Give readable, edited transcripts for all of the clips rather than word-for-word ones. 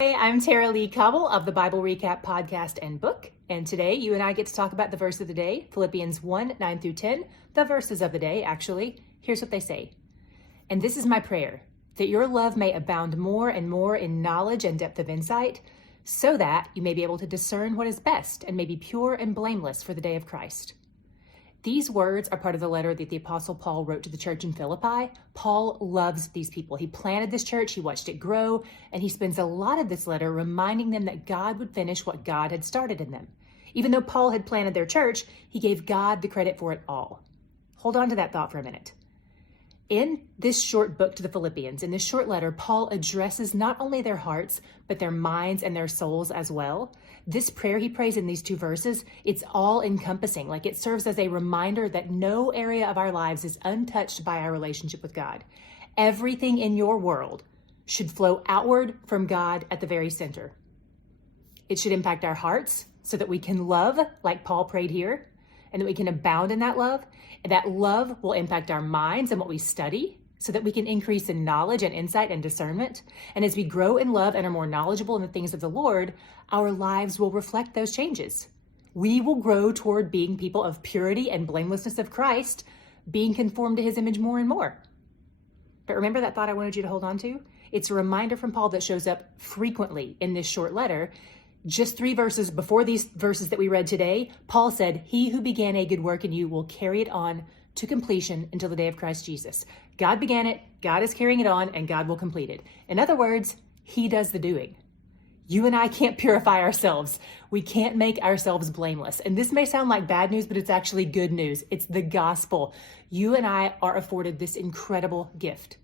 Hey, I'm Tara Lee Cobble of the Bible Recap podcast and book. And today you and I get to talk about the verse of the day, Philippians 1, 9 through 10, the verses of the day, actually. Here's what they say. And this is my prayer, that your love may abound more and more in knowledge and depth of insight, so that you may be able to discern what is best and may be pure and blameless for the day of Christ. These words are part of the letter that the Apostle Paul wrote to the church in Philippi. Paul loves these people. He planted this church, he watched it grow, and he spends a lot of this letter reminding them that God would finish what God had started in them. Even though Paul had planted their church, he gave God the credit for it all. Hold on to that thought for a minute. In this short book to the Philippians, in this short letter, Paul addresses not only their hearts, but their minds and their souls as well. This prayer he prays in these two verses, it's all encompassing. Like it serves as a reminder that no area of our lives is untouched by our relationship with God. Everything in your world should flow outward from God at the very center. It should impact our hearts so that we can love like Paul prayed here, and that we can abound in that love. And that love will impact our minds and what we study so that we can increase in knowledge and insight and discernment. And as we grow in love and are more knowledgeable in the things of the Lord, our lives will reflect those changes. We will grow toward being people of purity and blamelessness of Christ, being conformed to his image more and more. But remember that thought I wanted you to hold on to? It's a reminder from Paul that shows up frequently in this short letter. Just 3 verses before these verses that we read today, Paul said, he who began a good work in you will carry it on to completion until the day of Christ Jesus. God began it, God is carrying it on, and God will complete it. In other words, he does the doing. You and I can't purify ourselves. We can't make ourselves blameless. And this may sound like bad news, but it's actually good news. It's the gospel. You and I are afforded this incredible gift.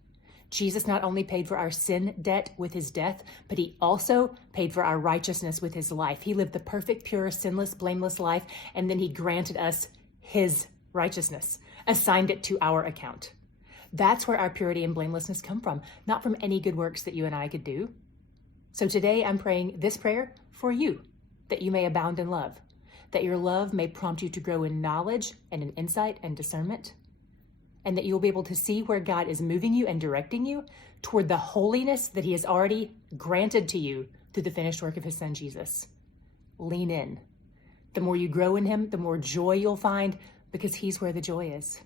Jesus not only paid for our sin debt with his death, but he also paid for our righteousness with his life. He lived the perfect, pure, sinless, blameless life, and then he granted us his righteousness, assigned it to our account. That's where our purity and blamelessness come from, not from any good works that you and I could do. So today I'm praying this prayer for you, that you may abound in love, that your love may prompt you to grow in knowledge and in insight and discernment, and that you'll be able to see where God is moving you and directing you toward the holiness that he has already granted to you through the finished work of his son, Jesus. Lean in. The more you grow in him, the more joy you'll find, because he's where the joy is.